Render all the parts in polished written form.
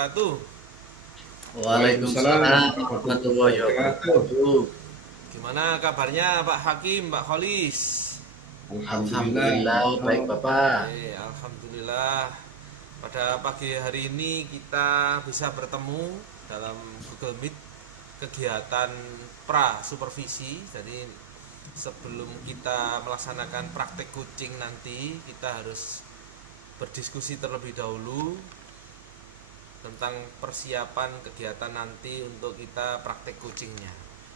wabarakatuh. Waalaikumsalam Waalaikumsalam warahmatullahi warahmatullahi wabarakatuh. wabarakatuh. Gimana kabarnya Pak Hakim, Pak Kholis? Alhamdulillah. Alhamdulillah baik Bapak. Alhamdulillah. Pada pagi hari ini kita bisa bertemu dalam Google Meet kegiatan pra supervisi. Jadi sebelum kita melaksanakan praktek coaching nanti, kita harus berdiskusi terlebih dahulu tentang persiapan kegiatan nanti untuk kita praktek coachingnya.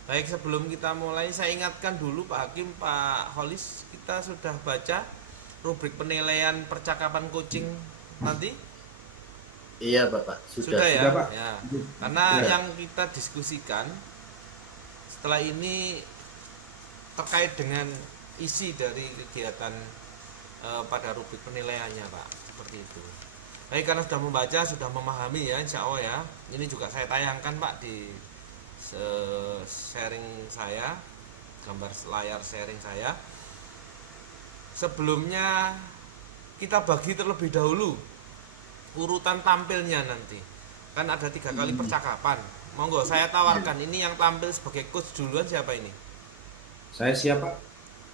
Baik, sebelum kita mulai saya ingatkan dulu Pak Hakim, Pak Kholis, kita sudah baca rubrik penilaian percakapan coaching nanti? Iya Bapak, sudah. Sudah ya? Sudah, Pak. Ya. Karena Ya. yang kita diskusikan setelah ini terkait dengan isi dari kegiatan pada rubrik penilaiannya Pak, seperti itu. Baik, karena sudah membaca, sudah memahami ya, insya Allah ya. Ini juga saya tayangkan Pak di sharing saya, gambar layar sharing saya. Sebelumnya kita bagi terlebih dahulu urutan tampilnya nanti. Kan ada 3 kali percakapan. Monggo saya tawarkan, ini yang tampil sebagai coach duluan siapa ini? Saya siapa?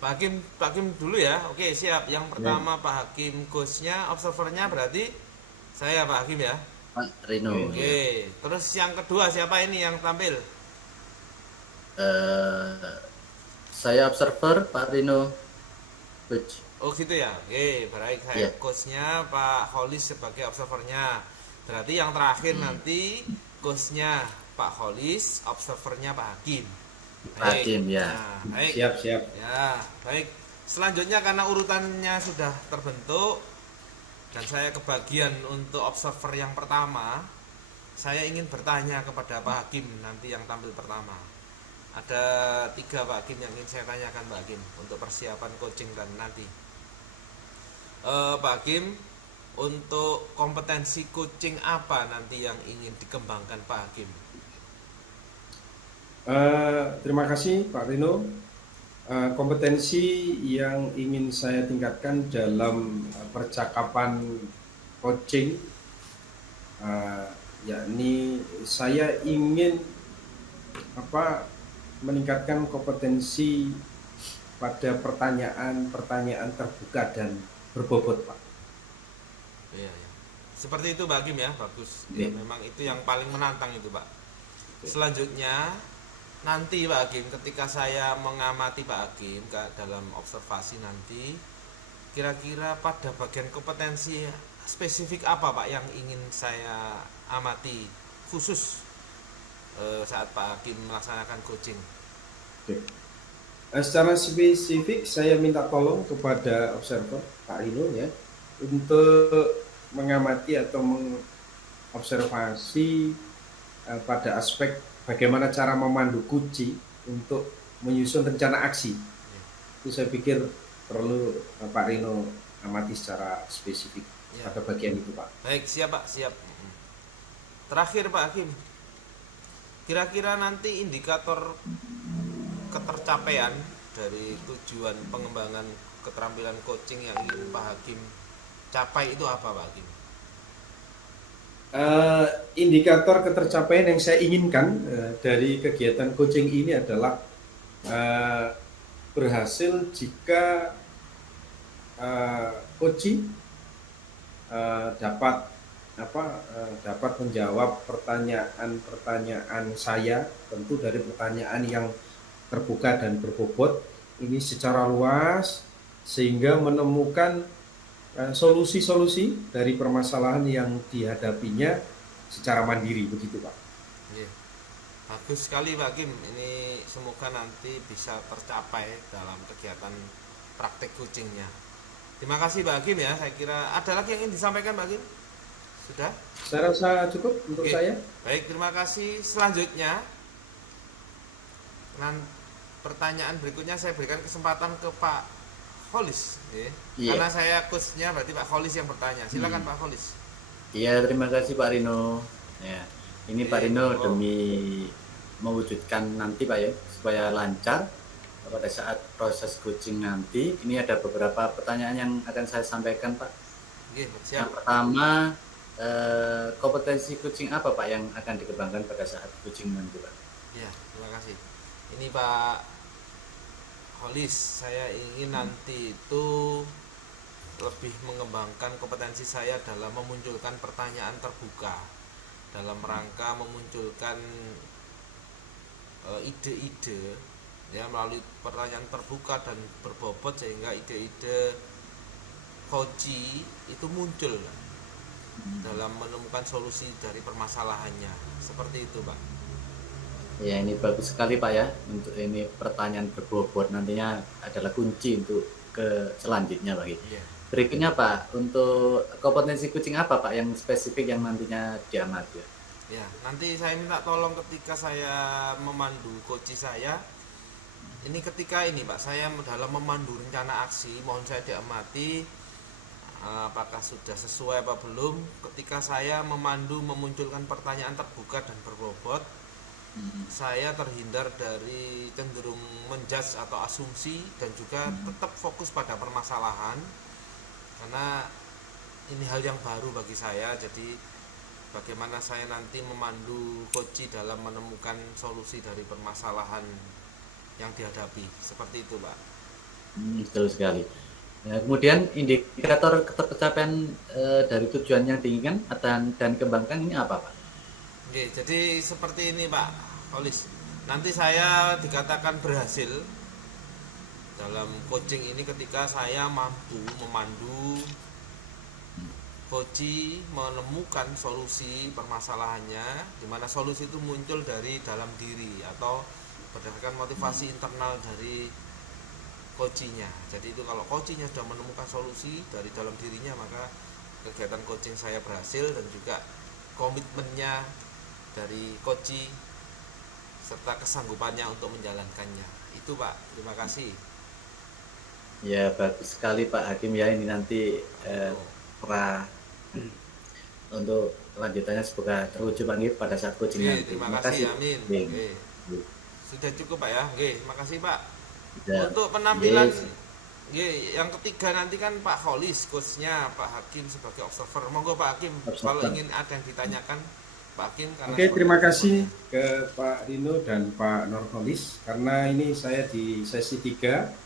Pak Hakim dulu ya. Oke, siap. Yang pertama Pak Hakim, coachnya, observernya berarti saya Pak Hakim ya. Pak Rino. Oke. Terus yang kedua siapa ini yang tampil? Saya observer, Pak Rino coach. Oh gitu ya. Oke, baik, saya Ya. coachnya, Pak Kholis sebagai observernya. Berarti yang terakhir nanti coachnya Pak Kholis, observernya Pak Hakim. Baik. Hakim, ya. Nah, baik. Siap. Ya, baik. Selanjutnya karena urutannya sudah terbentuk dan saya kebagian untuk observer yang pertama, saya ingin bertanya kepada Pak Hakim nanti yang tampil pertama. Ada 3 Pak Hakim yang ingin saya tanyakan Pak Hakim untuk persiapan coaching dan nanti. Pak Hakim, untuk kompetensi coaching apa nanti yang ingin dikembangkan Pak Hakim? Terima kasih Pak Rino. Kompetensi yang ingin saya tingkatkan dalam percakapan coaching, yakni saya ingin meningkatkan kompetensi pada pertanyaan terbuka dan berbobot, Pak. Iya, ya. Seperti itu Pak Hakim ya, bagus. Iya. Ya, memang itu yang paling menantang itu Pak. Selanjutnya nanti Pak Hakim, ketika saya mengamati Pak Hakim dalam observasi nanti, kira-kira pada bagian kompetensi spesifik apa Pak yang ingin saya amati khusus saat Pak Hakim melaksanakan coaching? Oke. Secara spesifik saya minta tolong kepada observer Pak Rino ya untuk mengamati atau mengobservasi pada aspek bagaimana cara memandu coaching untuk menyusun rencana aksi. Itu saya pikir perlu Pak Rino amati secara spesifik Ya. pada bagian itu, Pak. Baik, siap Pak, siap. Terakhir Pak Hakim, kira-kira nanti indikator ketercapaian dari tujuan pengembangan keterampilan coaching yang ingin Pak Hakim capai itu apa Pak Hakim? Indikator ketercapaian yang saya inginkan dari kegiatan coaching ini adalah berhasil jika coaching dapat menjawab pertanyaan saya, tentu dari pertanyaan yang terbuka dan berbobot ini secara luas sehingga menemukan solusi-solusi dari permasalahan yang dihadapinya secara mandiri, begitu Pak. Iya. Bagus sekali Pak Hakim, ini semoga nanti bisa tercapai dalam kegiatan praktek coachingnya. Terima kasih Pak Hakim ya, saya kira ada lagi yang ingin disampaikan Pak Hakim? Sudah? Saya rasa cukup untuk Oke. saya. Baik, terima kasih. Selanjutnya pertanyaan berikutnya saya berikan kesempatan ke Pak Kholis ya. Iya. Karena saya coachnya berarti Pak Kholis yang bertanya. Silakan Pak Kholis. Iya, terima kasih Pak Rino. Ya, ini Pak Rino demi mewujudkan nanti Pak ya, supaya lancar pada saat proses coaching nanti. Ini ada beberapa pertanyaan yang akan saya sampaikan Pak. Oke, siap. Yang pertama, kompetensi coaching apa Pak yang akan dikembangkan pada saat coaching nanti Pak? Ya, terima kasih. Ini Pak Holis, saya ingin nanti itu lebih mengembangkan kompetensi saya dalam memunculkan pertanyaan terbuka, dalam rangka memunculkan ide-ide ya melalui pertanyaan terbuka dan berbobot, sehingga ide-ide coaching itu muncul dalam menemukan solusi dari permasalahannya. Seperti itu Pak. Ya, ini bagus sekali Pak ya. Untuk ini pertanyaan berbobot nantinya adalah kunci untuk ke selanjutnya Pak. Iya. Berikutnya Pak, untuk kompetensi coaching apa Pak yang spesifik yang nantinya diamati? Ya, nanti saya minta tolong ketika saya memandu coaching saya. Ini ketika ini Pak, saya dalam memandu rencana aksi, mohon saya diamati apakah sudah sesuai apa belum. Ketika saya memandu memunculkan pertanyaan terbuka dan berbobot, saya terhindar dari cenderung menjudge atau asumsi, dan juga tetap fokus pada permasalahan, karena ini hal yang baru bagi saya. Jadi bagaimana saya nanti memandu coach dalam menemukan solusi dari permasalahan yang dihadapi, seperti itu Pak. Betul sekali. Nah, kemudian indikator ketercapaian dari tujuan yang diinginkan dan kembangkan ini apa Pak? Oke, jadi seperti ini Pak Polis. Nanti saya dikatakan berhasil dalam coaching ini ketika saya mampu memandu coach menemukan solusi permasalahannya, di mana solusi itu muncul dari dalam diri atau berdasarkan motivasi internal dari coachingnya. Jadi itu kalau coachingnya sudah menemukan solusi dari dalam dirinya, maka kegiatan coaching saya berhasil, dan juga komitmennya dari coach serta kesanggupannya untuk menjalankannya. Itu Pak, terima kasih. Ya, bagus sekali Pak Hakim ya. Ini nanti untuk kelanjutannya semoga terwujud Pak pada saat coaching nanti. Terima kasih, amin. Oke. Sudah cukup Pak ya. Terima kasih Pak. Ya. Untuk penampilan yang ketiga nanti kan Pak Holis coachnya, Pak Hakim sebagai observer. Monggo Pak Hakim, kalau ingin ada yang ditanyakan Pak Hakim. Oke, terima kasih ke Pak Rino dan Pak Nurholis, karena ini saya di sesi 3.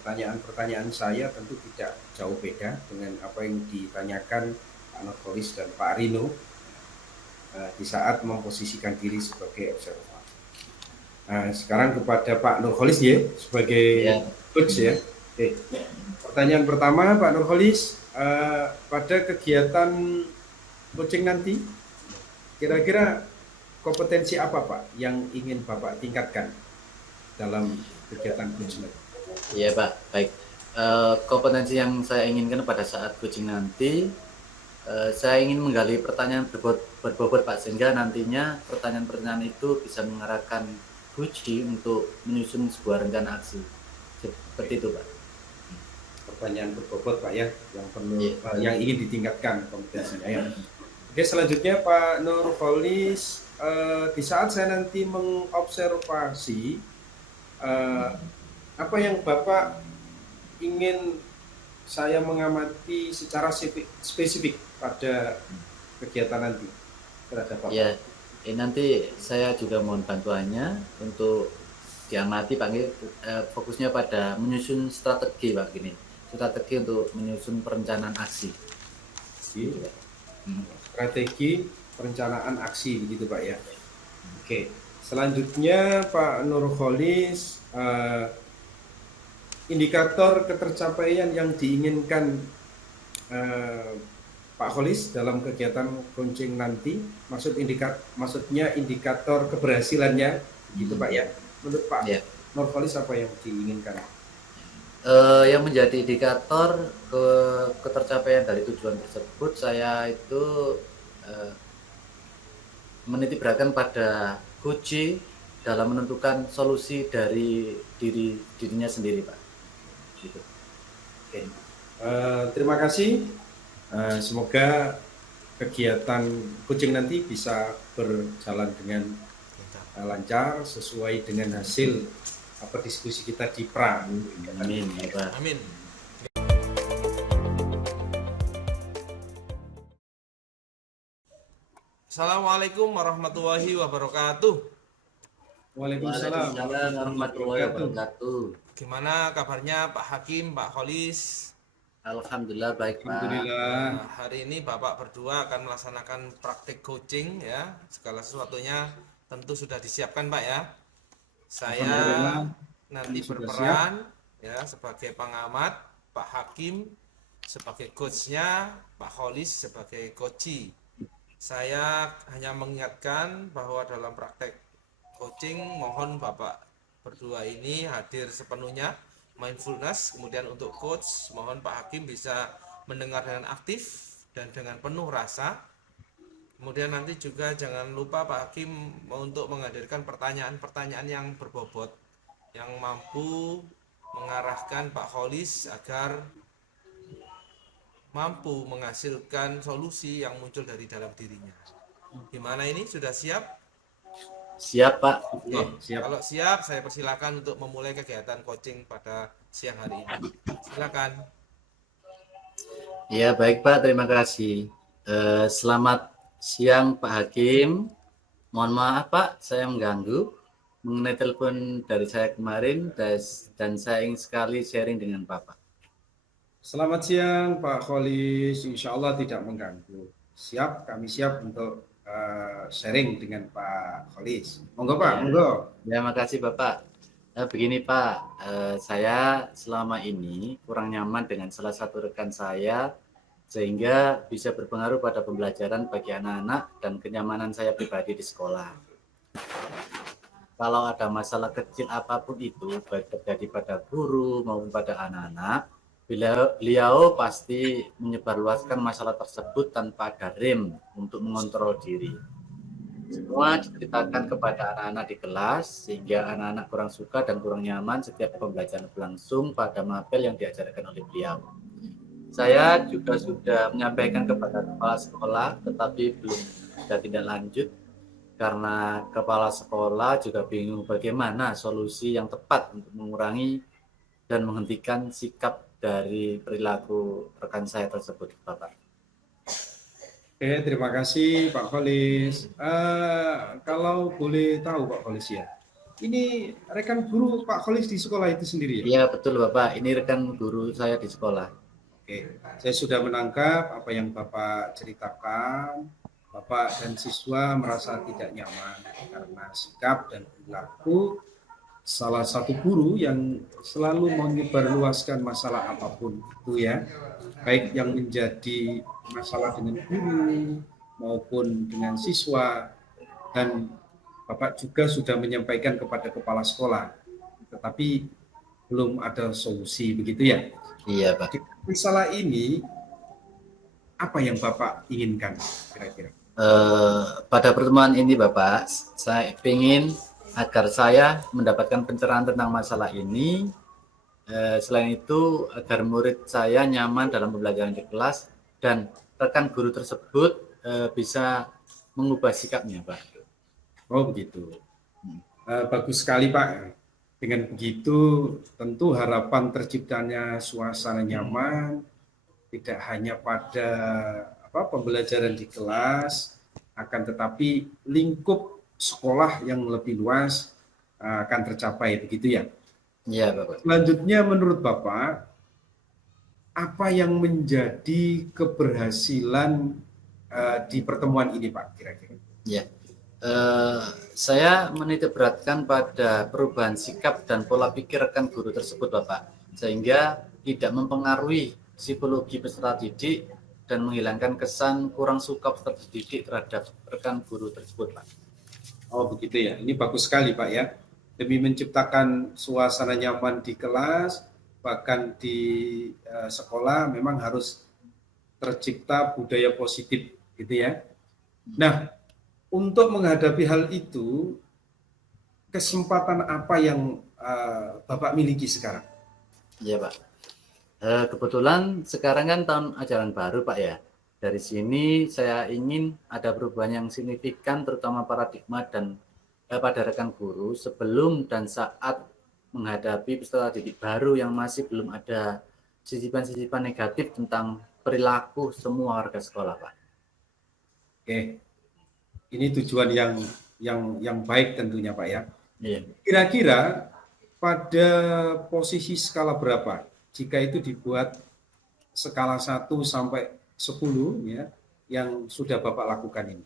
Pertanyaan-pertanyaan saya tentu tidak jauh beda dengan apa yang ditanyakan Pak Nurholis dan Pak Rino di saat memposisikan diri sebagai observer. Sekarang kepada Pak Nurholis ya, sebagai coach ya. Oke. Pertanyaan pertama Pak Nurholis, pada kegiatan coaching nanti, kira-kira kompetensi apa Pak yang ingin Bapak tingkatkan dalam kegiatan coaching nanti? Iya Pak, baik. Kompetensi yang saya inginkan pada saat coaching nanti, saya ingin menggali pertanyaan berbobot Pak, sehingga nantinya pertanyaan-pertanyaan itu bisa mengarahkan coach untuk menyusun sebuah rencana aksi. Seperti itu Pak. Pertanyaan berbobot Pak ya, yang perlu yang ingin ditingkatkan kompetensinya ya. Oke, selanjutnya Pak Nurholis, di saat saya nanti mengobservasi, apa yang Bapak ingin saya mengamati secara spesifik pada kegiatan nanti terhadap Bapak? Ya, nanti saya juga mohon bantuannya untuk diamati Pak. Fokusnya pada menyusun strategi Pak, gini. Strategi untuk menyusun perencanaan aksi. Strategi perencanaan aksi begitu Pak ya. Oke. Selanjutnya Pak Nurholis, indikator ketercapaian yang diinginkan Pak Holis dalam kegiatan coaching nanti, maksudnya indikator keberhasilannya gitu Pak ya. Menurut Pak Nurholis apa yang diinginkan? Yang menjadi indikator ketercapaian dari tujuan tersebut, saya itu menitikberatkan pada coach dalam menentukan solusi dari dirinya sendiri Pak. Gitu. Oke. Terima kasih. Semoga kegiatan coaching nanti bisa berjalan dengan lancar sesuai dengan hasil diskusi kita di pra. Amin. Amin. Assalamualaikum warahmatullahi wabarakatuh. Waalaikumsalam Waalaikumsalam warahmatullahi wabarakatuh. Gimana kabarnya Pak Hakim, Pak Kholis? Alhamdulillah baik Pak. Alhamdulillah. Hari ini Bapak berdua akan melaksanakan praktik coaching ya. Segala sesuatunya tentu sudah disiapkan Pak ya. Saya Alhamdulillah, nanti kami sudah berperan ya sebagai pengamat, Pak Hakim sebagai coachnya, Pak Kholis sebagai coachee. Saya hanya mengingatkan bahwa dalam praktek coaching mohon Bapak berdua ini hadir sepenuhnya, mindfulness. Kemudian untuk coach mohon Pak Hakim bisa mendengar dengan aktif dan dengan penuh rasa. Kemudian nanti juga jangan lupa Pak Hakim untuk menghadirkan pertanyaan-pertanyaan yang berbobot yang mampu mengarahkan Pak Kholis agar mampu menghasilkan solusi yang muncul dari dalam dirinya. Gimana ini? Sudah siap? Siap Pak. Oh, siap. Kalau siap, saya persilakan untuk memulai kegiatan coaching pada siang hari ini. Silakan. Ya baik Pak, terima kasih. Selamat siang Pak Hakim. Mohon maaf Pak, saya mengganggu mengenai telepon dari saya kemarin dan saya ingin sekali sharing dengan Bapak. Selamat siang Pak Kholis, insya Allah tidak mengganggu. Siap, kami siap untuk sharing dengan Pak Kholis. Monggo Pak, Ya. monggo. Ya makasih Bapak. Begini Pak, saya selama ini kurang nyaman dengan salah satu rekan saya sehingga bisa berpengaruh pada pembelajaran bagi anak-anak dan kenyamanan saya pribadi di sekolah. Kalau ada masalah kecil apapun itu, baik terjadi pada guru maupun pada anak-anak, beliau pasti menyebarluaskan masalah tersebut tanpa ada rem untuk mengontrol diri. Semua diceritakan kepada anak-anak di kelas sehingga anak-anak kurang suka dan kurang nyaman setiap pembelajaran berlangsung pada mapel yang diajarkan oleh beliau. Saya juga sudah menyampaikan kepada kepala sekolah tetapi belum ada tindak lanjut karena kepala sekolah juga bingung bagaimana solusi yang tepat untuk mengurangi dan menghentikan sikap dari perilaku rekan saya tersebut, Bapak. Oke, terima kasih Pak Kholis. Kalau boleh tahu Pak Kholis ya, ini rekan guru Pak Kholis di sekolah itu sendiri ya? Iya betul Bapak, ini rekan guru saya di sekolah. Oke, saya sudah menangkap apa yang Bapak ceritakan. Bapak dan siswa merasa tidak nyaman karena sikap dan perilaku salah satu guru yang selalu menyebarluaskan masalah apapun itu ya, baik yang menjadi masalah dengan guru maupun dengan siswa, dan Bapak juga sudah menyampaikan kepada kepala sekolah, tetapi belum ada solusi begitu ya. Iya Pak. Di masalah ini apa yang Bapak inginkan kira-kira? Pada pertemuan ini Bapak, saya ingin agar saya mendapatkan pencerahan tentang masalah ini. Selain itu, agar murid saya nyaman dalam pembelajaran di kelas dan rekan guru tersebut bisa mengubah sikapnya, Pak. Oh begitu. Bagus sekali Pak. Dengan begitu tentu harapan terciptanya suasana nyaman tidak hanya pada pembelajaran di kelas, akan tetapi lingkup sekolah yang lebih luas akan tercapai begitu ya. Iya Bapak. Selanjutnya menurut Bapak, apa yang menjadi keberhasilan di pertemuan ini Pak kira-kira? Ya, saya menitikberatkan pada perubahan sikap dan pola pikir rekan guru tersebut Bapak, sehingga tidak mempengaruhi psikologi peserta didik dan menghilangkan kesan kurang suka peserta didik terhadap rekan guru tersebut Pak. Oh begitu ya, ini bagus sekali Pak ya. Demi menciptakan suasana nyaman di kelas, bahkan di sekolah memang harus tercipta budaya positif gitu ya. Nah, untuk menghadapi hal itu, kesempatan apa yang Bapak miliki sekarang? Iya Pak. Kebetulan sekarang kan tahun ajaran baru Pak ya. Dari sini saya ingin ada perubahan yang signifikan terutama paradigma dan pada rekan guru sebelum dan saat menghadapi peserta didik baru yang masih belum ada sisipan-sisipan negatif tentang perilaku semua warga sekolah Pak. Oke. ini tujuan yang baik tentunya Pak ya. Iya. Kira-kira pada posisi skala berapa jika itu dibuat skala 1 sampai 10 ya yang sudah Bapak lakukan ini?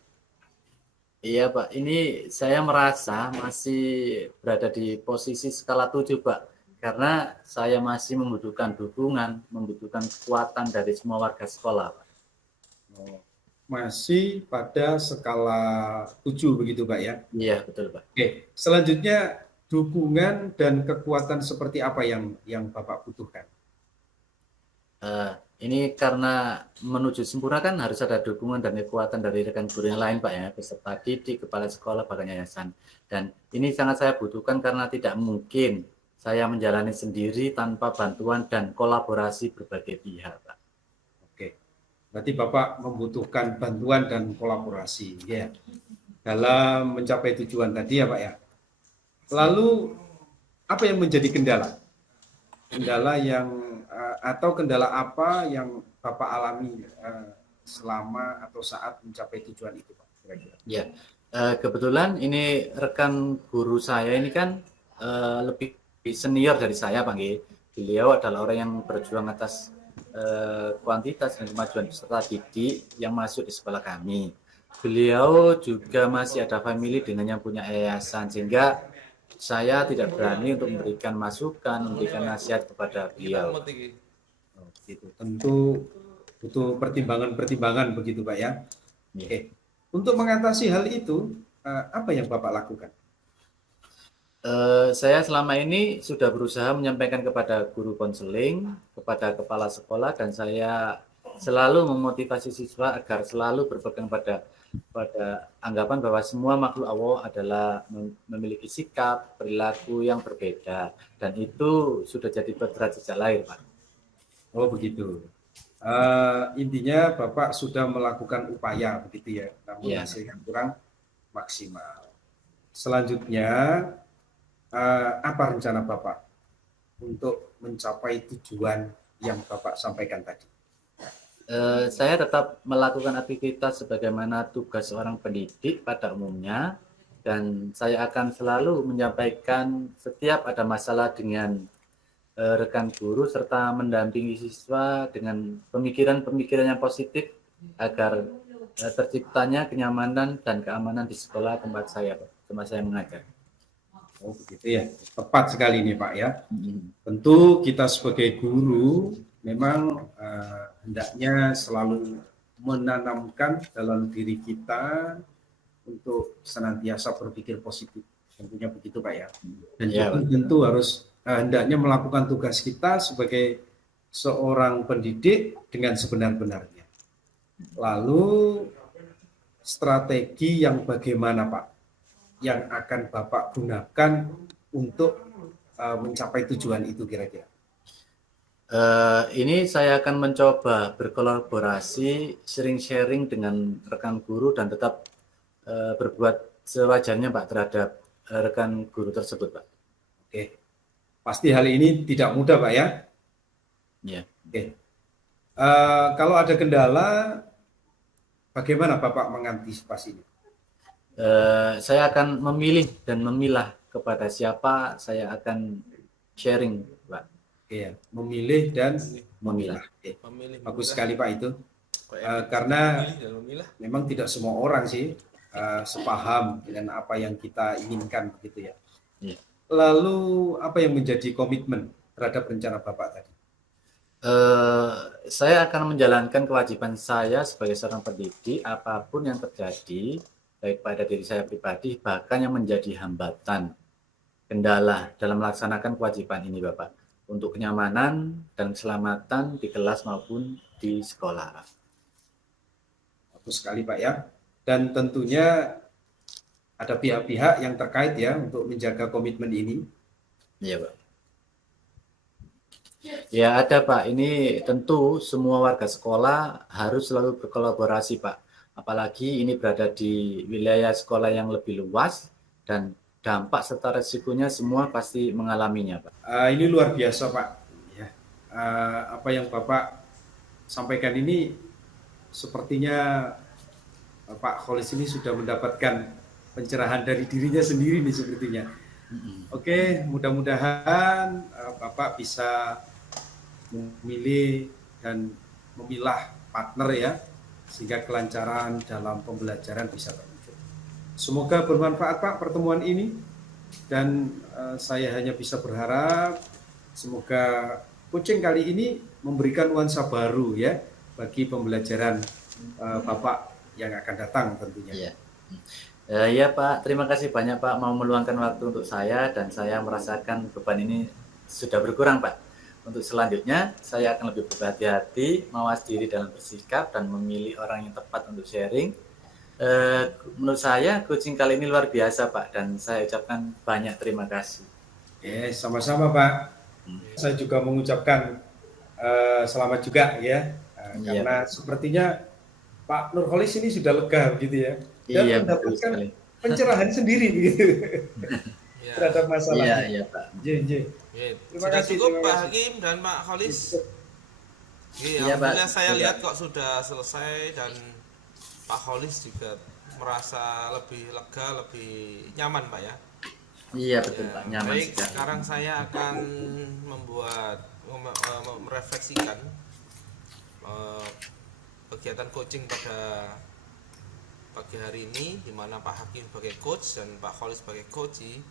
Iya Pak, ini saya merasa masih berada di posisi skala 7 Pak, karena saya masih membutuhkan dukungan, membutuhkan kekuatan dari semua warga sekolah Pak. Oh, masih pada skala 7 begitu Pak ya? Iya betul Pak. Oke, selanjutnya dukungan dan kekuatan seperti apa yang Bapak butuhkan? Ini karena menuju sempurna kan harus ada dukungan dan kekuatan dari rekan guru yang lain Pak ya, peserta didik, kepala sekolah, bahkan yayasan. Dan ini sangat saya butuhkan karena tidak mungkin saya menjalani sendiri tanpa bantuan dan kolaborasi berbagai pihak Pak. Oke, berarti Bapak membutuhkan bantuan dan kolaborasi ya dalam mencapai tujuan tadi ya Pak ya. Lalu apa yang menjadi kendala? Kendala yang atau kendala apa yang Bapak alami selama atau saat mencapai tujuan itu Pak? Kira-kira. Ya, kebetulan ini rekan guru saya ini kan lebih senior dari saya Pak Nggih. Beliau adalah orang yang berjuang atas kuantitas dan kemajuan peserta didik yang masuk di sekolah kami. Beliau juga masih ada family dengan yang punya yayasan, sehingga saya tidak berani untuk memberikan masukan, memberikan nasihat kepada beliau. Oh, gitu. Tentu butuh pertimbangan-pertimbangan begitu Pak ya. Ya. Oke. Untuk mengatasi hal itu, apa yang Bapak lakukan? Saya selama ini sudah berusaha menyampaikan kepada guru konseling, kepada kepala sekolah, dan saya selalu memotivasi siswa agar selalu berpegang pada anggapan bahwa semua makhluk Allah adalah memiliki sikap, perilaku yang berbeda, dan itu sudah jadi fitrah sejak lahir, Pak. Oh begitu. Intinya Bapak sudah melakukan upaya begitu ya, namun Ya. hasilnya kurang maksimal. Selanjutnya, apa rencana Bapak untuk mencapai tujuan yang Bapak sampaikan tadi? Saya tetap melakukan aktivitas sebagaimana tugas seorang pendidik pada umumnya, dan saya akan selalu menyampaikan setiap ada masalah dengan rekan guru serta mendampingi siswa dengan pemikiran-pemikiran yang positif agar terciptanya kenyamanan dan keamanan di sekolah tempat saya mengajar. Oh begitu ya, tepat sekali nih Pak ya. Tentu kita sebagai guru memang hendaknya selalu menanamkan dalam diri kita untuk senantiasa berpikir positif, tentunya begitu Pak ya. Dan Ya, juga tentu harus hendaknya melakukan tugas kita sebagai seorang pendidik dengan sebenar-benarnya. Lalu strategi yang bagaimana Pak yang akan Bapak gunakan untuk mencapai tujuan itu kira-kira? Ini saya akan mencoba berkolaborasi, sharing dengan rekan guru dan tetap berbuat sewajarnya Pak terhadap rekan guru tersebut Pak. Oke, pasti hal ini tidak mudah Pak ya. Ya. Oke, kalau ada kendala, bagaimana Bapak mengantisipasinya? Saya akan memilih dan memilah kepada siapa saya akan sharing Pak. Oke, memilih dan Memilah. Oke, Memilih, bagus memilah. sekali Pak itu. Kayak Karena memilih dan memilah. memang tidak semua orang sih sepaham dengan apa yang kita inginkan begitu ya. Ya. Lalu apa yang menjadi komitmen terhadap rencana Bapak tadi? Saya akan menjalankan kewajiban saya sebagai seorang pendidik apapun yang terjadi, baik pada diri saya pribadi, bahkan yang menjadi hambatan, kendala dalam melaksanakan kewajiban ini Bapak, untuk kenyamanan dan keselamatan di kelas maupun di sekolah. Bagus sekali Pak ya. Dan tentunya ada pihak-pihak yang terkait ya untuk menjaga komitmen ini. Iya Pak. Ya ada Pak, ini tentu semua warga sekolah harus selalu berkolaborasi Pak. Apalagi ini berada di wilayah sekolah yang lebih luas dan dampak serta resikonya semua pasti mengalaminya Pak. Ini luar biasa Pak. Ya. Apa yang Bapak sampaikan ini sepertinya Pak Kholis ini sudah mendapatkan pencerahan dari dirinya sendiri nih sepertinya. Oke, mudah-mudahan Bapak bisa memilih dan memilah partner ya, sehingga kelancaran dalam pembelajaran bisa terwujud. Semoga bermanfaat Pak pertemuan ini, dan saya hanya bisa berharap semoga coaching kali ini memberikan nuansa baru ya bagi pembelajaran Bapak yang akan datang tentunya. Iya. Ya Pak, terima kasih banyak Pak mau meluangkan waktu untuk saya, dan saya merasakan beban ini sudah berkurang Pak. Untuk selanjutnya saya akan lebih berhati-hati, mawas diri dalam bersikap dan memilih orang yang tepat untuk sharing. Menurut saya coaching kali ini luar biasa Pak, dan saya ucapkan banyak terima kasih. Sama-sama Pak. Saya juga mengucapkan selamat juga ya, Iya, karena sepertinya Pak Nurholis ini sudah lega begitu ya, dan iya betul mendapatkan sekali. pencerahan sendiri begitu Ya. terhadap masalahnya. Iya Pak. Terima Sudah kasih, cukup terima Pak kasih. Hakim dan Pak Kholis. Iya, Alhamdulillah Pak. saya Iya. lihat kok sudah selesai, dan Pak Kholis juga merasa lebih lega, lebih nyaman Pak ya. Iya betul Ya, Pak, nyaman baik, sekali. sekarang saya akan merefleksikan eh, kegiatan coaching pada pagi hari ini, di mana Pak Hakim sebagai coach dan Pak Kholis sebagai coach.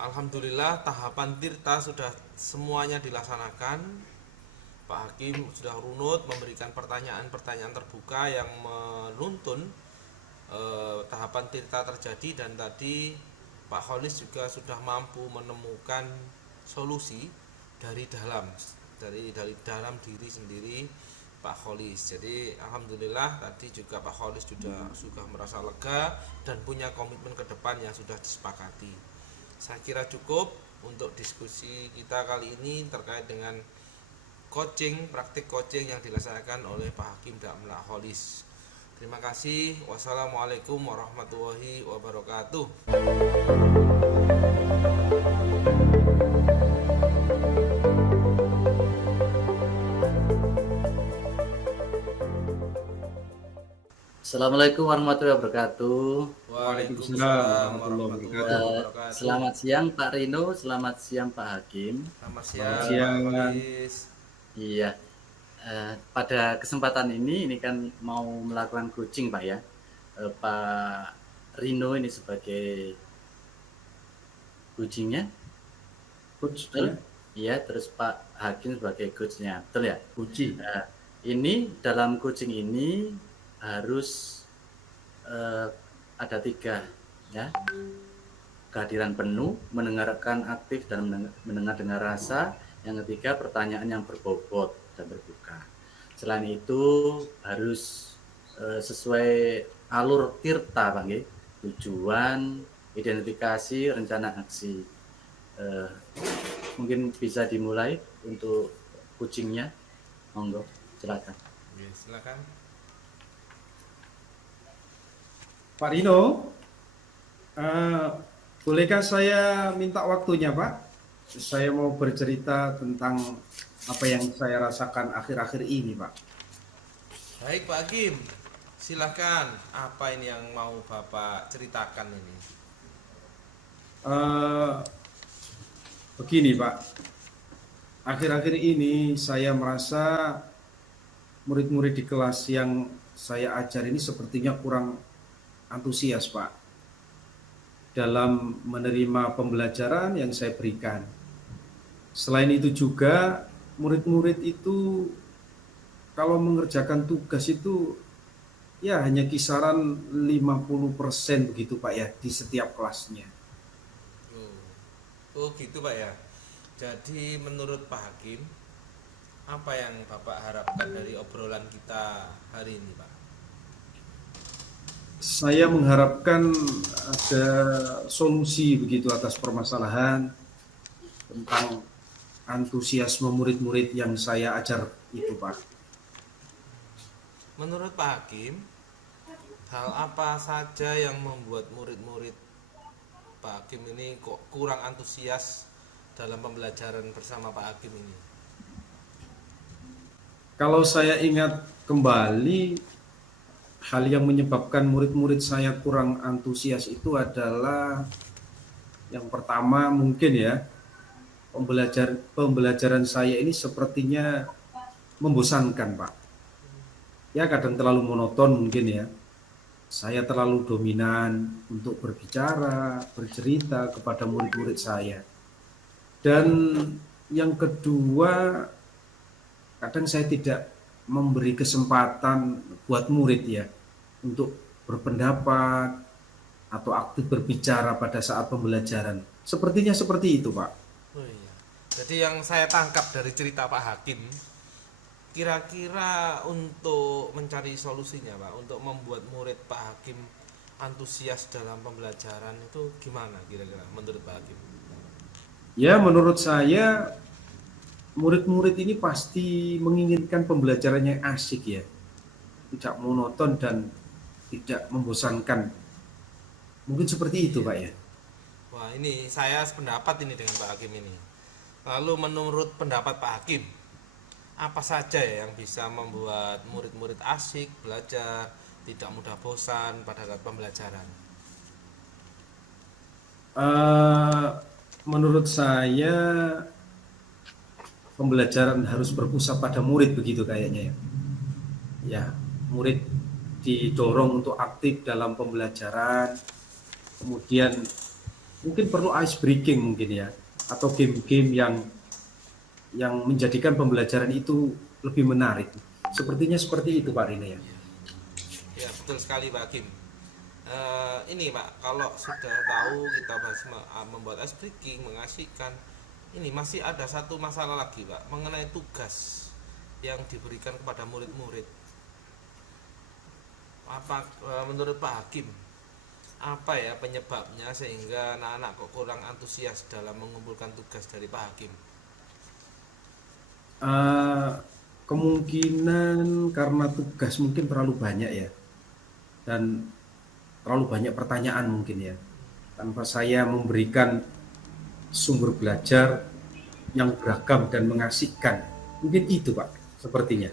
Alhamdulillah tahapan tirta sudah semuanya dilaksanakan. Pak Hakim sudah runut memberikan pertanyaan-pertanyaan terbuka yang menuntun tahapan tirta terjadi, dan tadi Pak Kholis juga sudah mampu menemukan solusi dari dalam diri sendiri Pak Kholis. Jadi alhamdulillah tadi juga Pak Kholis sudah merasa lega dan punya komitmen ke depan yang sudah disepakati. Saya kira cukup untuk diskusi kita kali ini terkait dengan praktik coaching yang dilaksanakan oleh Pak Hakim dan Pak Kholis. Terima kasih. Wassalamualaikum warahmatullahi wabarakatuh. Assalamualaikum warahmatullahi wabarakatuh. Waalaikumsalam warahmatullahi wabarakatuh. Selamat siang Pak Rino, selamat siang Pak Hakim. Selamat siang, siang. Pak Kholis. Iya, pada kesempatan ini kan mau melakukan coaching Pak ya. Pak Rino ini sebagai coachingnya, Coach betul? Iya, terus Pak Hakim sebagai coachnya, betul ya? Uji. Ini dalam coaching ini harus ada 3 ya, kehadiran penuh, mendengarkan aktif dan mendengar dengan rasa. Yang ketiga, pertanyaan yang berbobot dan terbuka. Selain itu harus sesuai alur tirta Pak nggih. Tujuan, identifikasi, rencana aksi. Mungkin bisa dimulai untuk coachingnya, monggo silakan. Silakan. Pak Rino, bolehkah saya minta waktunya Pak? Saya mau bercerita tentang apa yang saya rasakan akhir-akhir ini Pak. Baik Pak Hakim, silakan. Apa ini yang mau Bapak ceritakan ini? Begini Pak, akhir-akhir ini saya merasa murid-murid di kelas yang saya ajar ini sepertinya kurang antusias Pak dalam menerima pembelajaran yang saya berikan. Selain itu juga murid-murid itu kalau mengerjakan tugas itu ya hanya kisaran 50% begitu Pak ya di setiap kelasnya. Oh gitu Pak ya. Jadi menurut Pak Hakim, apa yang Bapak harapkan dari obrolan kita hari ini Pak? Saya mengharapkan ada solusi begitu atas permasalahan tentang antusiasme murid-murid yang saya ajar itu Pak. Menurut Pak Hakim, hal apa saja yang membuat murid-murid Pak Hakim ini kok kurang antusias dalam pembelajaran bersama Pak Hakim ini? Kalau saya ingat kembali hal yang menyebabkan murid-murid saya kurang antusias itu adalah yang pertama mungkin ya, pembelajaran saya ini sepertinya membosankan, Pak. Ya kadang terlalu monoton mungkin ya. Saya terlalu dominan untuk berbicara, bercerita kepada murid-murid saya. Dan yang kedua, kadang saya tidak memberi kesempatan buat murid ya untuk berpendapat atau aktif berbicara pada saat pembelajaran. Sepertinya seperti itu, Pak. Oh iya. Jadi yang saya tangkap dari cerita Pak Hakim, kira-kira untuk mencari solusinya Pak, untuk membuat murid Pak Hakim antusias dalam pembelajaran itu gimana kira-kira menurut Pak Hakim? Ya, menurut saya murid-murid ini pasti menginginkan pembelajaran yang asik ya, tidak monoton dan tidak membosankan. Mungkin seperti itu, Pak ya. Wah, ini saya sependapat ini dengan Pak Hakim ini. Lalu menurut pendapat Pak Hakim, apa saja ya yang bisa membuat murid-murid asik belajar, tidak mudah bosan pada saat pembelajaran? Menurut saya pembelajaran harus berpusat pada murid begitu kayaknya ya. Ya, murid didorong untuk aktif dalam pembelajaran. Kemudian mungkin perlu ice breaking mungkin ya, atau game-game yang menjadikan pembelajaran itu lebih menarik. Sepertinya seperti itu Pak Rina ya. Ya, betul sekali Pak Hakim. Ini Pak, kalau sudah tahu kita membuat ice breaking, mengasihkan, ini masih ada satu masalah lagi Pak, mengenai tugas yang diberikan kepada murid-murid. Apa menurut Pak Hakim, apa ya penyebabnya sehingga anak-anak kok kurang antusias dalam mengumpulkan tugas dari Pak Hakim? Kemungkinan karena tugas mungkin terlalu banyak ya, dan terlalu banyak pertanyaan mungkin ya, tanpa saya memberikan sumber belajar yang beragam dan mengasihkan. Mungkin itu Pak, sepertinya.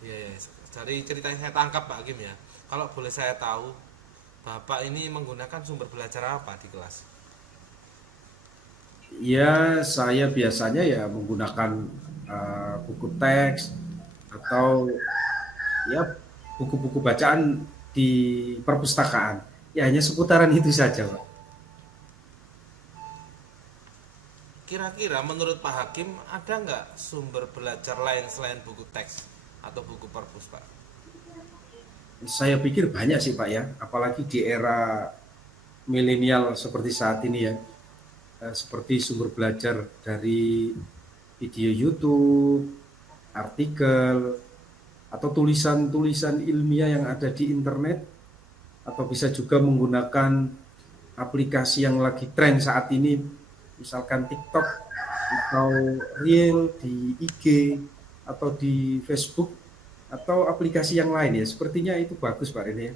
Ya, dari cerita yang saya tangkap Pak Hakim ya, kalau boleh saya tahu, Bapak ini menggunakan sumber belajar apa di kelas? Ya, saya biasanya ya menggunakan buku teks atau ya buku-buku bacaan di perpustakaan. Ya hanya seputaran itu saja, Pak. Kira-kira menurut Pak Hakim ada nggak sumber belajar lain selain buku teks atau buku perpus Pak? Saya pikir banyak sih Pak ya, apalagi di era milenial seperti saat ini ya. Seperti sumber belajar dari video YouTube, artikel, atau tulisan-tulisan ilmiah yang ada di internet, atau bisa juga menggunakan aplikasi yang lagi tren saat ini, misalkan TikTok atau Reel di IG atau di Facebook atau aplikasi yang lain ya. Sepertinya itu bagus Pak Rene ya.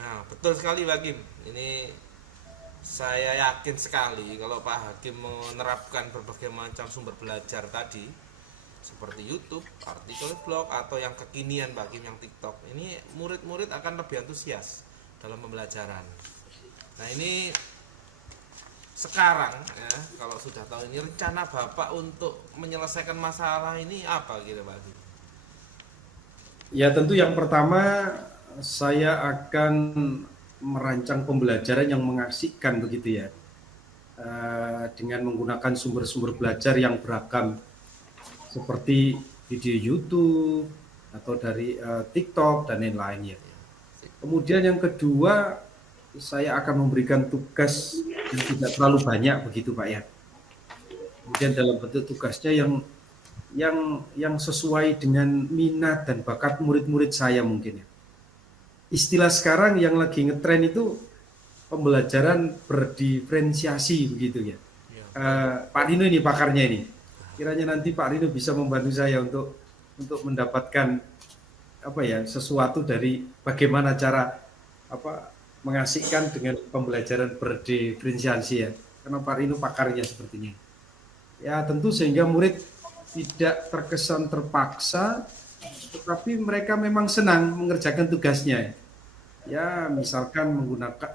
Nah, betul sekali Pak Hakim. Ini saya yakin sekali kalau Pak Hakim menerapkan berbagai macam sumber belajar tadi, seperti YouTube, artikel blog, atau yang kekinian Pak Hakim yang TikTok, ini murid-murid akan lebih antusias dalam pembelajaran. Nah ini sekarang ya, kalau sudah tahu ini rencana Bapak untuk menyelesaikan masalah ini apa kira Pak Hakim? Ya tentu yang pertama saya akan merancang pembelajaran yang mengasihkan begitu ya, dengan menggunakan sumber-sumber belajar yang beragam seperti video YouTube atau dari TikTok dan lain-lainnya. Kemudian yang kedua, saya akan memberikan tugas yang tidak terlalu banyak begitu Pak ya. Kemudian dalam bentuk tugasnya yang sesuai dengan minat dan bakat murid-murid saya mungkin ya. Istilah sekarang yang lagi ngetren itu pembelajaran berdiferensiasi begitu ya. Pak Rino ini pakarnya ini. Kiranya nanti Pak Rino bisa membantu saya untuk mendapatkan apa ya, sesuatu dari bagaimana cara mengasihkan dengan pembelajaran berdiferensiasi ya. Karena Pak Rino pakarnya sepertinya. Ya tentu sehingga murid tidak terkesan terpaksa tetapi mereka memang senang mengerjakan tugasnya. Ya, misalkan menggunakan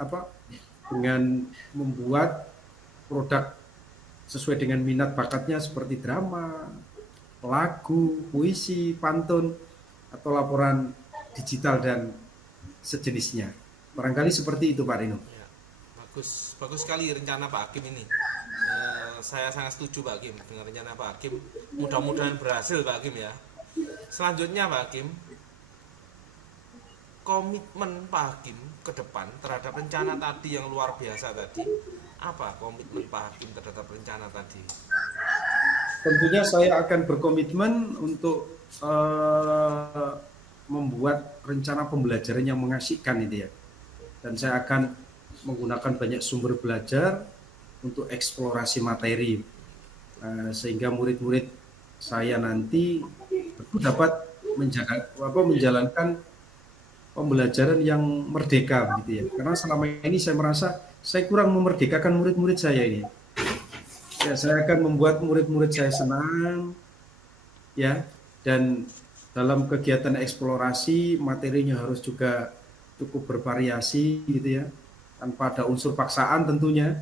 dengan membuat produk sesuai dengan minat bakatnya seperti drama, lagu, puisi, pantun, atau laporan digital dan sejenisnya. Barangkali seperti itu Pak Rino. Ya, bagus, bagus sekali rencana Pak Hakim ini. Saya sangat setuju Pak Hakim dengan rencana Pak Hakim. Mudah-mudahan berhasil Pak Hakim ya. Selanjutnya Pak Hakim, komitmen Pak Hakim ke depan terhadap rencana tadi yang luar biasa tadi. Apa komitmen Pak Hakim terhadap rencana tadi? Tentunya saya akan berkomitmen untuk membuat rencana pembelajaran yang mengasihkan itu ya. Dan saya akan menggunakan banyak sumber belajar untuk eksplorasi materi, sehingga murid-murid saya nanti dapat menjalankan pembelajaran yang merdeka begitu ya. Karena selama ini saya merasa saya kurang memerdekakan murid-murid saya ini. Ya, saya akan membuat murid-murid saya senang ya, dan dalam kegiatan eksplorasi materinya harus juga cukup bervariasi gitu ya, tanpa ada unsur paksaan tentunya,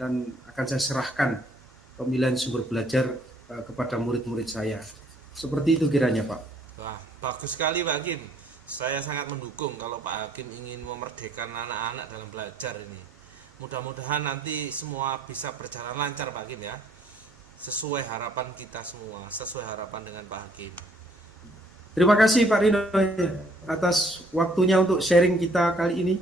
dan akan saya serahkan pemilihan sumber belajar kepada murid-murid saya. Seperti itu kiranya Pak. Wah, bagus sekali Pak Hakim. Saya sangat mendukung kalau Pak Hakim ingin memerdekakan anak-anak dalam belajar ini. Mudah-mudahan nanti semua bisa berjalan lancar Pak Hakim ya. Sesuai harapan kita semua, sesuai harapan dengan Pak Hakim. Terima kasih Pak Rino atas waktunya untuk sharing kita kali ini.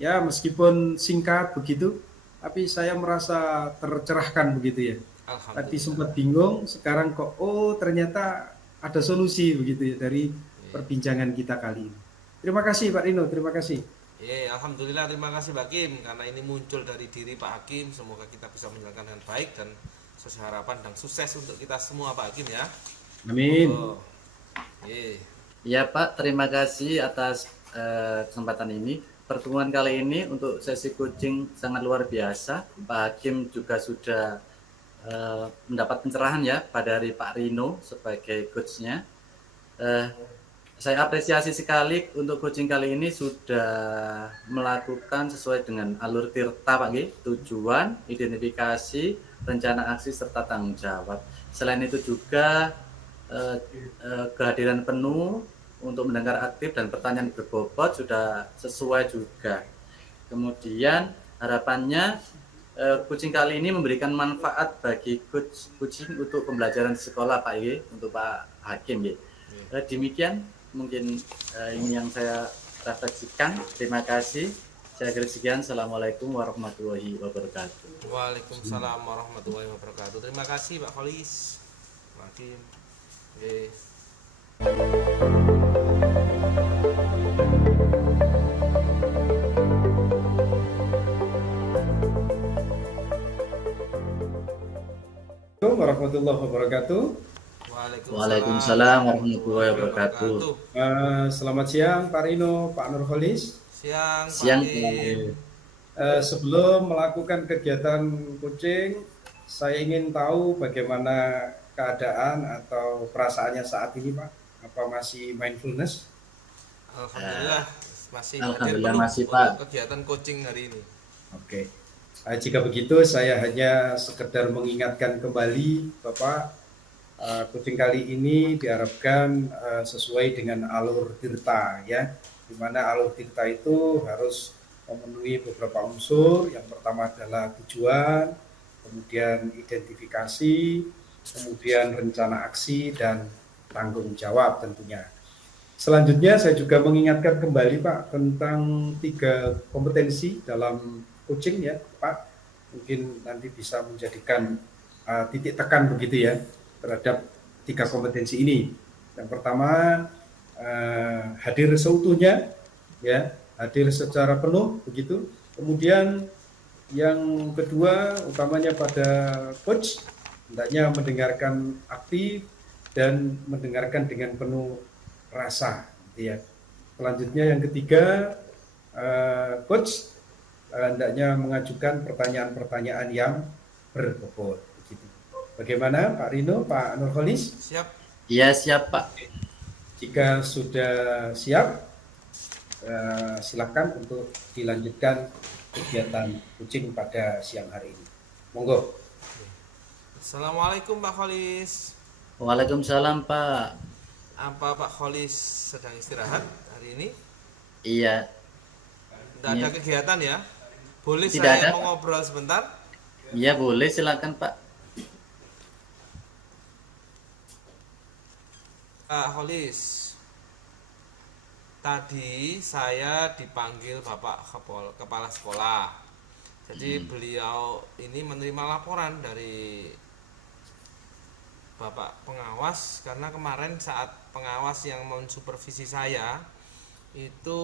Ya, meskipun singkat begitu, tapi saya merasa tercerahkan begitu ya. Tadi sempat bingung, sekarang kok ternyata ada solusi begitu ya dari perbincangan kita kali ini. Terima kasih Pak Rino, terima kasih. Alhamdulillah, terima kasih Pak Hakim karena ini muncul dari diri Pak Hakim. Semoga kita bisa menjalankan dengan baik dan sesuai harapan dan sukses untuk kita semua Pak Hakim ya. Amin. Ya Pak, terima kasih atas kesempatan ini. Pertemuan kali ini untuk sesi coaching sangat luar biasa. Pak Hakim juga sudah mendapat pencerahan ya pada hari Pak Rino sebagai coachnya. Saya apresiasi sekali untuk coaching kali ini sudah melakukan sesuai dengan alur tirta Pak G, tujuan, identifikasi, rencana aksi serta tanggung jawab. Selain itu juga kehadiran penuh untuk mendengar aktif dan pertanyaan berbobot sudah sesuai juga. Kemudian harapannya coaching kali ini memberikan manfaat bagi coaching untuk pembelajaran di sekolah Pak G, untuk Pak Hakim G. Demikian mungkin ini yang saya refleksikan. Terima kasih. Saya akhiri sekian. Assalamualaikum warahmatullahi wabarakatuh. Waalaikumsalam warahmatullahi wabarakatuh. Terima kasih Pak Kholis, Pak Hakim. Warahmatullahi wabarakatuh. Waalaikumsalam warahmatullahi wabarakatuh. Selamat siang Pak Rino, Pak Nurholis. Siang Siang. Pak Hakim. Sebelum melakukan kegiatan coaching, saya ingin tahu bagaimana keadaan atau perasaannya saat ini Pak. Apa masih mindfulness? Alhamdulillah masih Alhamdulillah hadir masih, untuk Pak. kegiatan coaching hari ini. Oke. Jika begitu saya hanya sekedar mengingatkan kembali Bapak, coaching kali ini diharapkan sesuai dengan alur tirta ya, di mana alur tirta itu harus memenuhi beberapa unsur. Yang pertama adalah tujuan, kemudian identifikasi, kemudian rencana aksi dan tanggung jawab tentunya. Selanjutnya saya juga mengingatkan kembali Pak tentang 3 kompetensi dalam coaching ya Pak. Mungkin nanti bisa menjadikan titik tekan begitu ya terhadap 3 kompetensi ini. Yang pertama hadir seutuhnya ya, hadir secara penuh begitu. Kemudian yang kedua utamanya pada coach hendaknya mendengarkan aktif dan mendengarkan dengan penuh rasa gitu ya. Selanjutnya yang ketiga coach hendaknya mengajukan pertanyaan-pertanyaan yang berbobot begitu. Bagaimana Pak Rino, Pak Nurholis? Siap. Iya siap Pak. Jika sudah siap, silakan untuk dilanjutkan kegiatan coaching pada siang hari ini. Monggo. Assalamualaikum Pak Kholis. Waalaikumsalam Pak. Apa Pak Kholis sedang istirahat hari ini? Iya, Tidak ada ini kegiatan ya? Boleh tidak saya ada. mau ngobrol sebentar? Iya boleh silakan Pak. Pak Kholis, tadi saya dipanggil Bapak Kepala Sekolah. Jadi beliau ini menerima laporan dari Bapak pengawas karena kemarin saat pengawas yang mensupervisi saya itu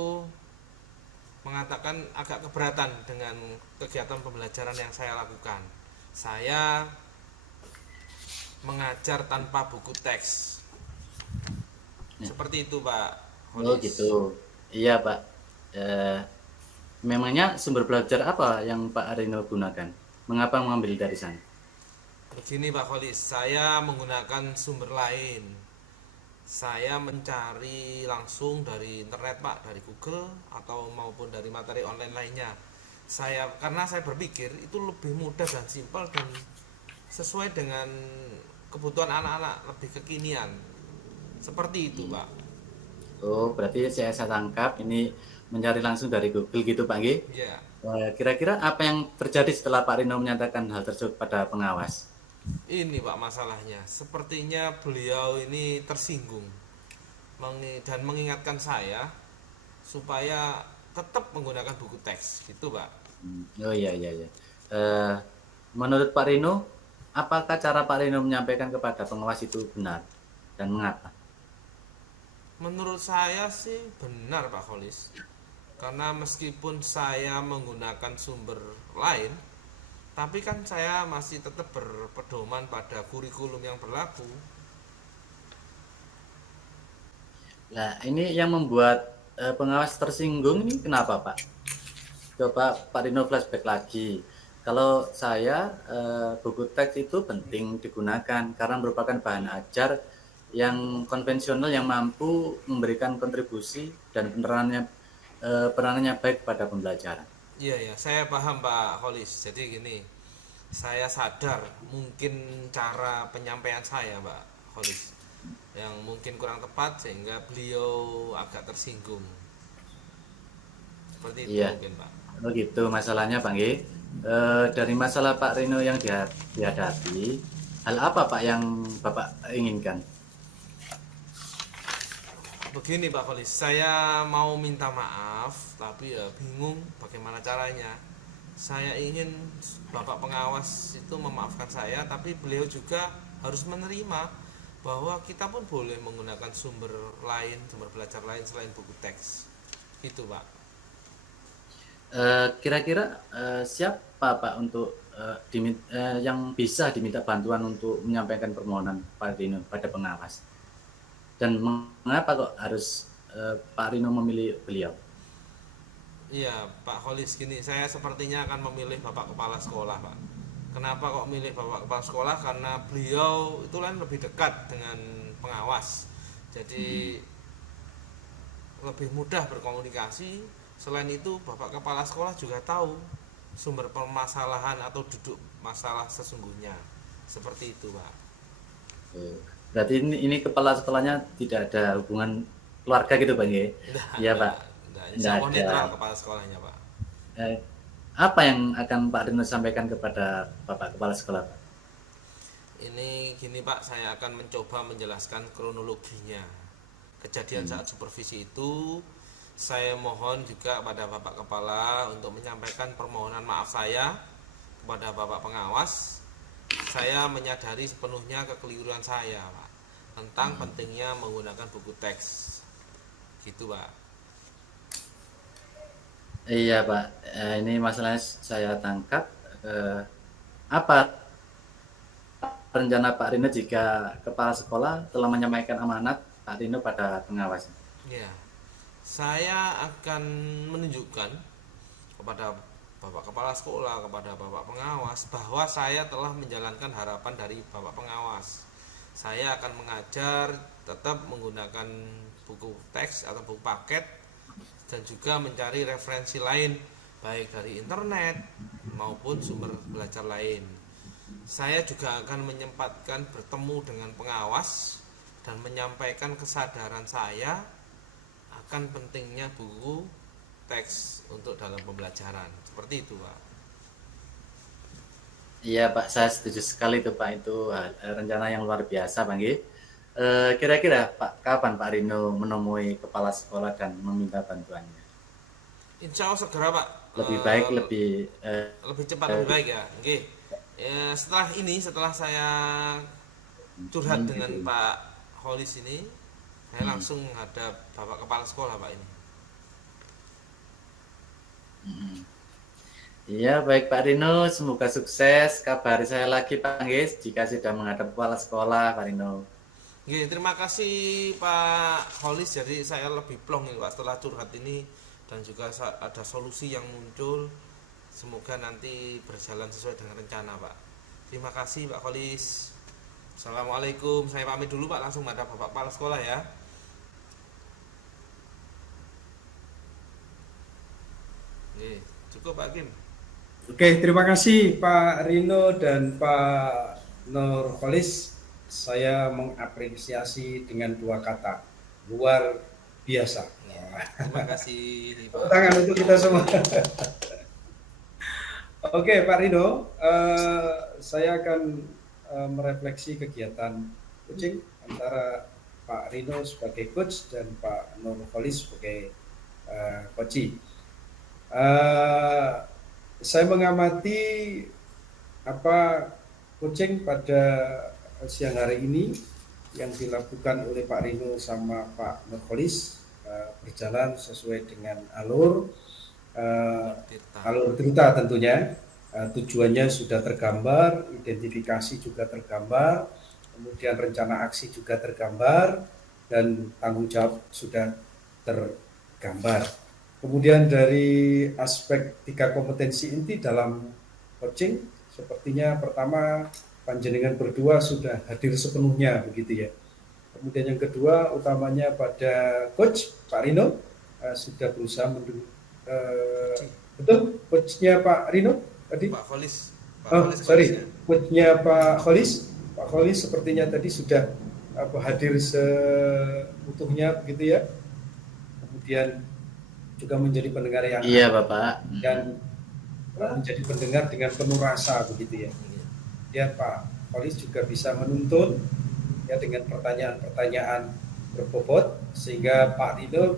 mengatakan agak keberatan dengan kegiatan pembelajaran yang saya lakukan. Saya mengajar tanpa buku teks. Ya. Seperti itu, Pak Oh Holis. gitu. Iya Pak. Eh, Memangnya sumber belajar apa yang Pak Arino gunakan? Mengapa mengambil dari sana? Begini Pak Holis, saya menggunakan sumber lain. Saya mencari langsung dari internet Pak, dari Google atau maupun dari materi online lainnya. Karena saya berpikir itu lebih mudah dan simpel dan sesuai dengan kebutuhan anak-anak, lebih kekinian. Seperti itu Pak. Oh berarti saya tangkap ini mencari langsung dari Google gitu Pak G. Ya, Kira-kira apa yang terjadi setelah Pak Rino menyatakan hal tersebut pada pengawas? ini Pak masalahnya. Sepertinya beliau ini tersinggung dan mengingatkan saya supaya tetap menggunakan buku teks, gitu Pak. Oh iya iya iya. Eh, Menurut Pak Rino, apakah cara Pak Rino menyampaikan kepada pengawas itu benar dan mengapa? Menurut saya sih benar Pak Kholis. Karena meskipun saya menggunakan sumber lain, tapi kan saya masih tetap berpedoman pada kurikulum yang berlaku. Nah ini yang membuat pengawas tersinggung ini kenapa Pak? Coba Pak Rino flashback lagi. Kalau saya buku teks itu penting digunakan karena merupakan bahan ajar yang konvensional yang mampu memberikan kontribusi dan peranannya baik pada pembelajaran. Iya ya, saya paham Pak Kholis. Jadi gini, saya sadar mungkin cara penyampaian saya Pak Kholis yang mungkin kurang tepat sehingga beliau agak tersinggung. Seperti itu Iya, mungkin Pak. oh gitu masalahnya Bang G. Dari masalah Pak Rino yang dihadapi, hal apa Pak yang Bapak inginkan? Begini Pak Kholis, saya mau minta maaf tapi ya bingung bagaimana caranya. Saya ingin Bapak pengawas itu memaafkan saya, tapi beliau juga harus menerima bahwa kita pun boleh menggunakan sumber lain, sumber belajar lain selain buku teks. Itu Pak. Kira-kira siapa Pak untuk yang bisa diminta bantuan untuk menyampaikan permohonan Pak Rino pada pengawas? Dan mengapa kok harus Pak Rino memilih beliau? Iya Pak Kholis, gini saya sepertinya akan memilih Bapak Kepala Sekolah Pak. Kenapa kok milih Bapak Kepala Sekolah? Karena beliau itu kan lebih dekat dengan pengawas. Jadi lebih mudah berkomunikasi. Selain itu Bapak Kepala Sekolah juga tahu sumber permasalahan atau duduk masalah sesungguhnya. Seperti itu Pak. Berarti ini kepala sekolahnya tidak ada hubungan keluarga gitu Pak ya? Iya Pak. Nah, Tidak insya Allah ada. netral kepala sekolahnya Pak. Eh, Apa yang akan Pak Rino sampaikan kepada Bapak Kepala Sekolah Pak? Ini gini Pak, saya akan mencoba menjelaskan kronologinya. Kejadian saat supervisi itu, saya mohon juga pada Bapak Kepala untuk menyampaikan permohonan maaf saya kepada Bapak Pengawas. Saya menyadari sepenuhnya kekeliruan saya Pak, tentang pentingnya menggunakan buku teks. Gitu Pak. Iya Pak, ini masalahnya saya tangkap. Apa rencana Pak Rino jika Kepala Sekolah telah menyampaikan amanat Pak Rino pada pengawas? Ya, saya akan menunjukkan kepada Bapak Kepala Sekolah, kepada Bapak Pengawas bahwa saya telah menjalankan harapan dari Bapak Pengawas. saya akan mengajar tetap menggunakan buku teks atau buku paket dan juga mencari referensi lain baik dari internet maupun sumber belajar lain. Saya juga akan menyempatkan bertemu dengan pengawas dan menyampaikan kesadaran saya akan pentingnya buku teks untuk dalam pembelajaran. Seperti itu, Pak. Iya Pak, saya setuju sekali itu Pak, itu rencana yang luar biasa Pak Nggih. Kira-kira Pak, kapan Pak Rino menemui kepala sekolah dan meminta bantuannya? Insya Allah segera, Pak. Lebih baik, lebih cepat lebih baik ya. Oke. Ya, setelah saya curhat dengan Pak Holis ini, saya langsung menghadap Bapak Kepala Sekolah, Pak ini. Iya, baik Pak Rino, semoga sukses. Kabari saya lagi Pak Nggih jika sudah menghadap kepala sekolah Pak Rino. Oke, terima kasih Pak Holis. Jadi saya lebih plong ini Pak setelah curhat ini, dan juga ada solusi yang muncul. Semoga nanti berjalan sesuai dengan rencana, Pak. Terima kasih Pak Holis. Assalamualaikum. Saya pamit dulu Pak, langsung menghadap Bapak Kepala Sekolah ya. Oke, cukup Pak Kim. Oke, terima kasih Pak Rino dan Pak Nurholis. Saya mengapresiasi dengan 2 kata, luar biasa. Terima kasih Pak. Tangan untuk kita semua. Oke Pak Rino, saya akan merefleksi kegiatan coaching antara Pak Rino sebagai coach dan Pak Nurholis sebagai coachee. Saya mengamati coaching pada siang hari ini yang dilakukan oleh Pak Rino sama Pak Nurholis berjalan sesuai dengan alur cerita tentunya. Tujuannya sudah tergambar, identifikasi juga tergambar, kemudian rencana aksi juga tergambar, dan tanggung jawab sudah tergambar. Kemudian dari aspek 3 kompetensi inti dalam coaching, sepertinya pertama panjenengan berdua sudah hadir sepenuhnya begitu ya. Kemudian yang kedua utamanya pada coach Pak Rino sudah berusaha betul coachnya Pak Rino tadi? Pak Holis. Coachnya Pak Holis sepertinya tadi sudah hadir seutuhnya begitu ya. Kemudian juga menjadi pendengar yang Bapak, dan menjadi pendengar dengan penuh rasa begitu ya. Ya Pak Holis juga bisa menuntun ya dengan pertanyaan-pertanyaan berbobot sehingga Pak Rino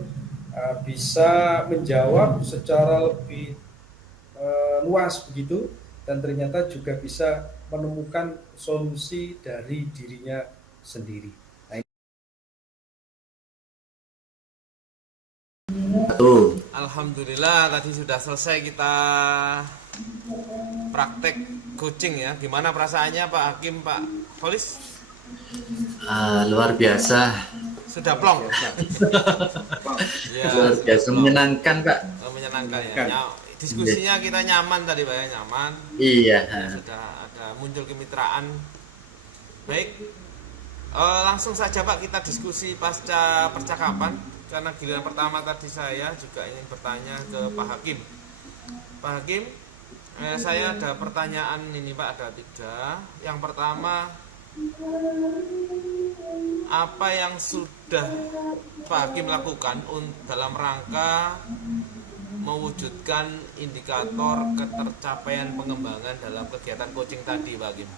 bisa menjawab secara lebih luas begitu, dan ternyata juga bisa menemukan solusi dari dirinya sendiri. Alhamdulillah tadi sudah selesai kita praktek coaching ya. Gimana perasaannya Pak Hakim, Pak Holis? Luar biasa. Sudah plong. Ya, luar biasa menyenangkan Pak. Menyenangkan ya. Diskusinya kita nyaman tadi Pak ya, nyaman. Iya. Sudah ada muncul kemitraan. Baik. Langsung saja Pak kita diskusi pasca percakapan. Karena giliran pertama tadi saya juga ingin bertanya ke Pak Hakim. Pak Hakim, saya ada pertanyaan ini Pak, ada 3. Yang pertama, apa yang sudah Pak Hakim lakukan dalam rangka mewujudkan indikator ketercapaian pengembangan dalam kegiatan coaching tadi Pak Hakim?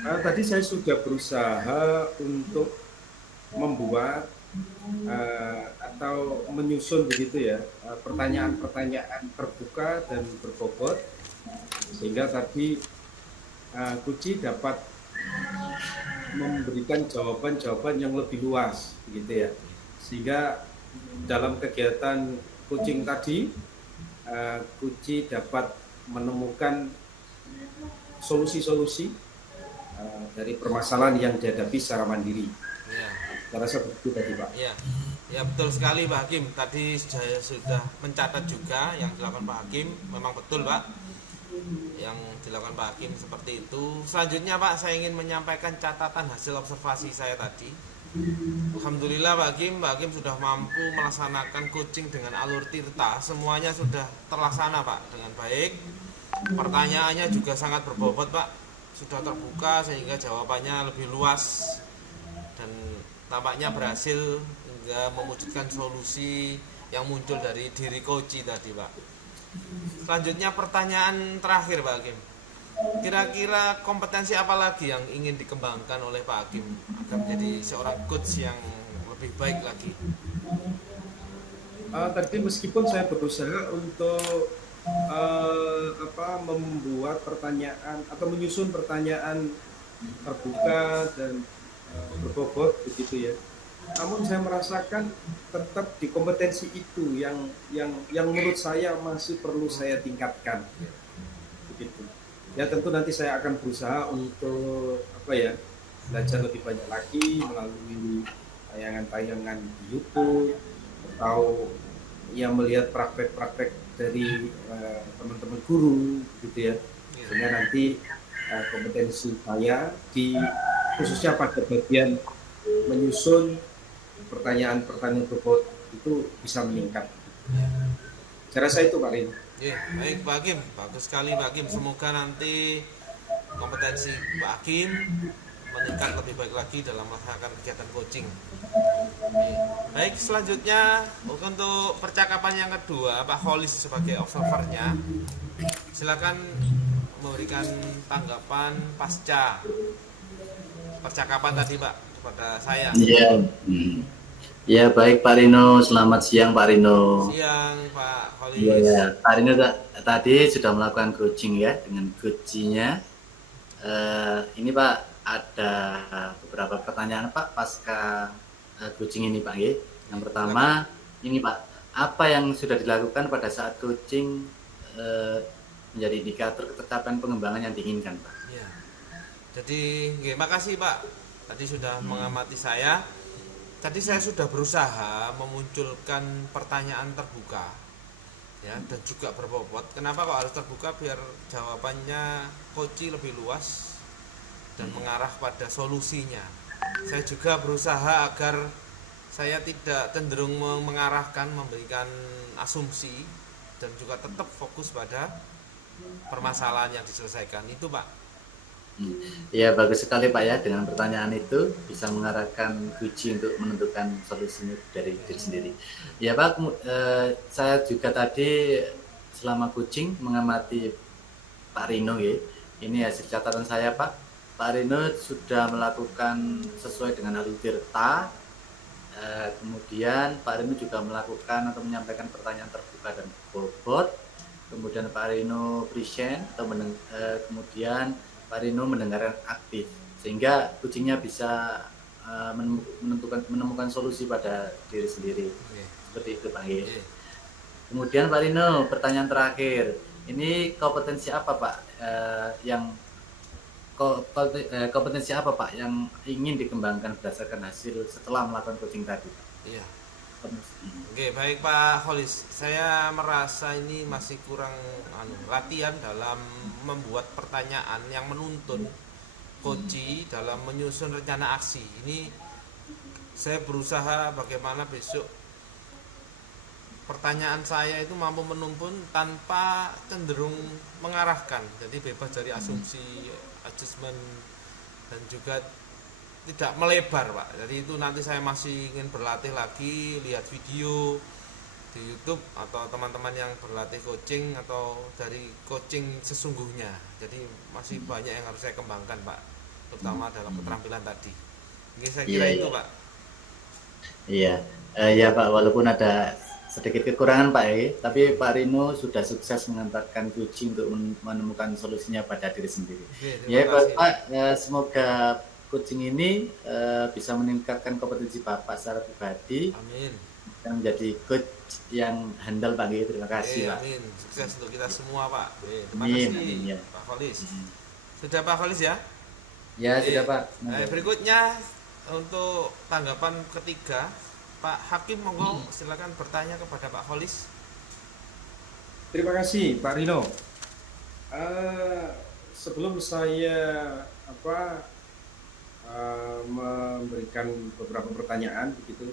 Tadi saya sudah berusaha untuk membuat atau menyusun begitu ya pertanyaan-pertanyaan terbuka dan berbobot sehingga tadi coachee dapat memberikan jawaban-jawaban yang lebih luas begitu ya, sehingga dalam kegiatan coaching tadi coachee dapat menemukan solusi-solusi dari permasalahan yang dihadapi secara mandiri. Saya rasa begitu tadi Pak. Ya betul sekali Pak Hakim. Tadi saya sudah mencatat juga yang dilakukan Pak Hakim. Memang betul Pak. yang dilakukan Pak Hakim seperti itu. Selanjutnya Pak, saya ingin menyampaikan catatan hasil observasi saya tadi. Alhamdulillah Pak Hakim sudah mampu melaksanakan coaching dengan alur tirta. Semuanya sudah terlaksana Pak dengan baik. Pertanyaannya juga sangat berbobot Pak. Sudah terbuka sehingga jawabannya lebih luas dan tampaknya berhasil hingga mewujudkan solusi yang muncul dari diri coach tadi Pak. Selanjutnya pertanyaan terakhir Pak Hakim. Kira-kira kompetensi apa lagi yang ingin dikembangkan oleh Pak Hakim agar menjadi seorang coach yang lebih baik lagi? Tadi meskipun saya berusaha untuk membuat pertanyaan atau menyusun pertanyaan terbuka dan berbobot begitu ya. Namun saya merasakan tetap di kompetensi itu yang menurut saya masih perlu saya tingkatkan. Begitu. Ya tentu nanti saya akan berusaha untuk belajar lebih banyak lagi melalui tayangan-tayangan di YouTube atau yang melihat praktek-praktek dari teman-teman guru gitu ya, sehingga nanti kompetensi saya khususnya pada bagian menyusun pertanyaan-pertanyaan bobot itu bisa meningkat. Saya rasa itu Pak Rin. Baik Pak Hakim, bagus sekali Pak Hakim. Semoga nanti kompetensi Pak Hakim meningkat lebih baik lagi dalam melaksanakan kegiatan coaching. Baik, selanjutnya untuk percakapan yang kedua, Pak Holis sebagai observernya, silakan memberikan tanggapan pasca percakapan tadi Pak kepada saya. Iya. Ya baik Pak Rino, selamat siang Pak Rino. Siang Pak Holis. Ya, Pak Rino tadi sudah melakukan coaching ya dengan coachingnya. Ini Pak ada beberapa pertanyaan Pak pasca coaching ini Pak. Yang pertama ini Pak, apa yang sudah dilakukan pada saat coaching menjadi indikator ketercapaian pengembangan yang diinginkan Pak? Ya. Jadi, makasih Pak. Tadi sudah mengamati saya. Tadi saya sudah berusaha memunculkan pertanyaan terbuka, ya, dan juga berbobot. Kenapa kok harus terbuka? Biar jawabannya coach lebih luas dan mengarah pada solusinya. Saya juga berusaha agar saya tidak cenderung mengarahkan, memberikan asumsi, dan juga tetap fokus pada permasalahan yang diselesaikan. Itu Pak. Ya bagus sekali Pak ya, dengan pertanyaan itu bisa mengarahkan coaching untuk menentukan solusinya dari diri sendiri. Ya Pak, saya juga tadi selama coaching mengamati Pak Rino ya. Ini hasil catatan saya Pak. Pak Rino sudah melakukan sesuai dengan alur tirta. Kemudian Pak Rino juga melakukan atau menyampaikan pertanyaan terbuka dan bobot. Kemudian Pak Rino present atau kemudian Pak Rino mendengarkan aktif sehingga coachingnya bisa menemukan solusi pada diri sendiri. Seperti itu Pak. Kemudian Pak Rino, pertanyaan terakhir, ini kompetensi apa Pak kompetensi apa Pak yang ingin dikembangkan berdasarkan hasil setelah melakukan coaching tadi? Iya. Baik Pak Holis, saya merasa ini masih kurang latihan dalam membuat pertanyaan yang menuntun coach dalam menyusun rencana aksi. Ini saya berusaha bagaimana besok pertanyaan saya itu mampu menuntun tanpa cenderung mengarahkan, jadi bebas dari asumsi, adjustment, dan juga tidak melebar Pak. Jadi itu nanti saya masih ingin berlatih lagi, lihat video di YouTube atau teman-teman yang berlatih coaching atau dari coaching sesungguhnya. Jadi masih banyak yang harus saya kembangkan Pak, terutama dalam keterampilan tadi. Jadi saya kira itu Pak. Iya, ya Pak, walaupun ada sedikit kekurangan Pak tapi Pak Rino sudah sukses mengantarkan coaching untuk menemukan solusinya pada diri sendiri. Ya Pak, semoga coaching ini bisa meningkatkan kompetensi Bapak secara pribadi. Amin. Dan menjadi coach yang handal Pak. Terima kasih Pak. Amin. Sukses untuk kita semua Pak. Terima Amin. kasih Pak Holis. Sudah Pak Holis ya? Ya sudah Pak. Berikutnya untuk tanggapan ketiga, Pak Hakim monggo silakan bertanya kepada Pak Holis. Terima kasih Pak Rino. Sebelum saya apa memberikan beberapa pertanyaan begitu,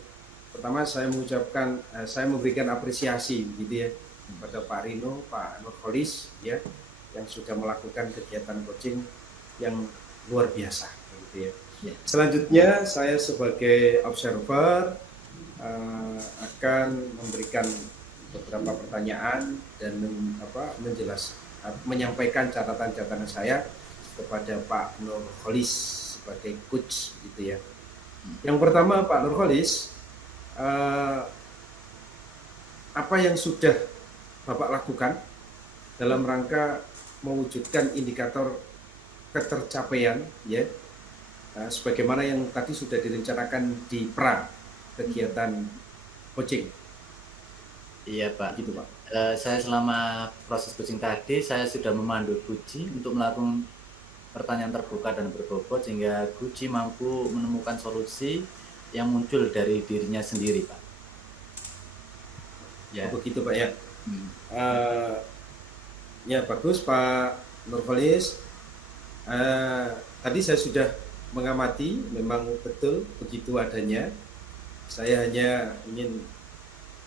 pertama saya mengucapkan saya memberikan apresiasi gitu ya kepada Pak Rino, Pak Nurholis ya yang sudah melakukan kegiatan coaching yang luar biasa gitu ya. Ya. Selanjutnya saya sebagai observer akan memberikan beberapa pertanyaan dan menyampaikan catatan-catatan saya kepada Pak Nurholis sebagai coach gitu ya. Yang pertama Pak Nurholis, apa yang sudah Bapak lakukan dalam rangka mewujudkan indikator ketercapaian ya, sebagaimana yang tadi sudah direncanakan di pra kegiatan coaching. Iya Pak. Gitu Pak. Saya selama proses coaching tadi saya sudah memandu Guci untuk melakukan pertanyaan terbuka dan berbobot sehingga Guci mampu menemukan solusi yang muncul dari dirinya sendiri Pak. Ya. Begitu Pak ya. Ya bagus Pak Nurholis. Tadi saya sudah mengamati, memang betul begitu adanya. Saya hanya ingin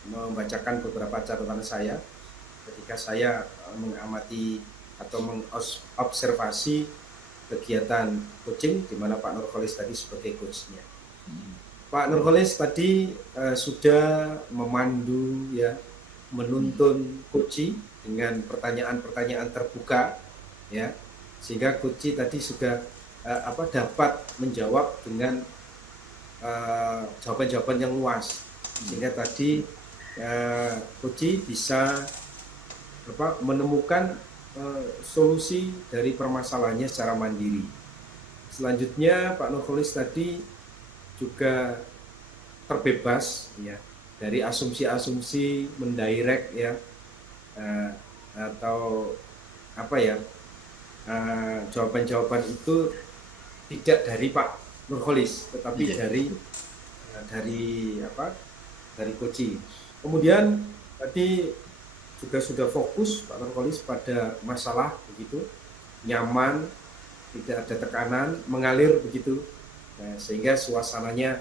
membacakan beberapa catatan saya ketika saya mengamati atau mengobservasi kegiatan coaching di mana Pak Nurholis tadi sebagai coachnya. Pak Nurholis tadi sudah memandu ya, menuntun coaching dengan pertanyaan-pertanyaan terbuka ya, sehingga coaching tadi sudah dapat menjawab dengan jawaban-jawaban yang luas, sehingga tadi coaching bisa menemukan solusi dari permasalahannya secara mandiri. Selanjutnya Pak Nurholis tadi juga terbebas ya dari asumsi-asumsi mendirect ya, atau jawaban-jawaban itu tidak dari Pak Nurholis tetapi dari coaching. Kemudian tadi juga sudah fokus Pak Nurholis pada masalah begitu, nyaman, tidak ada tekanan, mengalir begitu, sehingga suasananya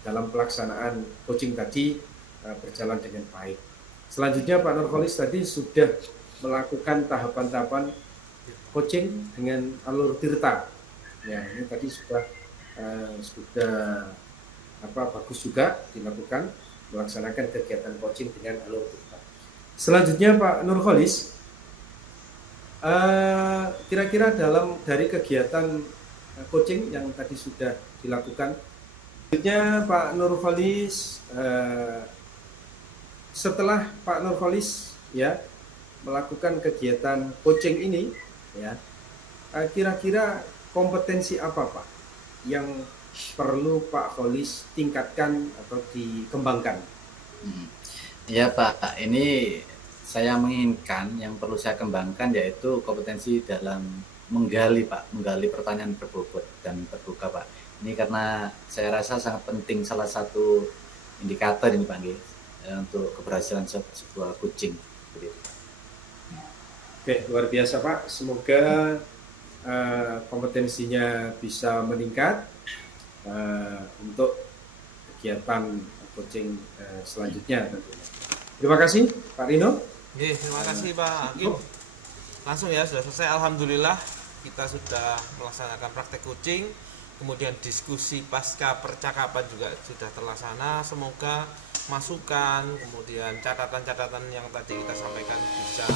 dalam pelaksanaan coaching tadi berjalan dengan baik. Selanjutnya Pak Nurholis tadi sudah melakukan tahapan-tahapan coaching dengan alur tirta. Ya, ini tadi sudah bagus juga dilakukan, melaksanakan kegiatan coaching dengan alur tirta. Selanjutnya Pak Nurholis, kira-kira dari kegiatan coaching yang tadi sudah dilakukan, selanjutnya Pak Nurholis, setelah Pak Nurholis ya melakukan kegiatan coaching ini ya, kira-kira kompetensi apa Pak yang perlu Pak Nurholis tingkatkan atau dikembangkan? Ya Pak, ini saya menginginkan yang perlu saya kembangkan yaitu kompetensi dalam menggali pertanyaan berbobot dan terbuka Pak. Ini karena saya rasa sangat penting, salah satu indikator ini Pak untuk keberhasilan sebuah coaching. Oke, luar biasa Pak. Semoga kompetensinya bisa meningkat untuk kegiatan coaching selanjutnya tentunya. Terima kasih Pak Rino. Terima kasih Pak Hakim. Langsung ya, sudah selesai. Alhamdulillah kita sudah melaksanakan praktek coaching, kemudian diskusi pasca percakapan juga sudah terlaksana. Semoga masukan, kemudian catatan-catatan yang tadi kita sampaikan bisa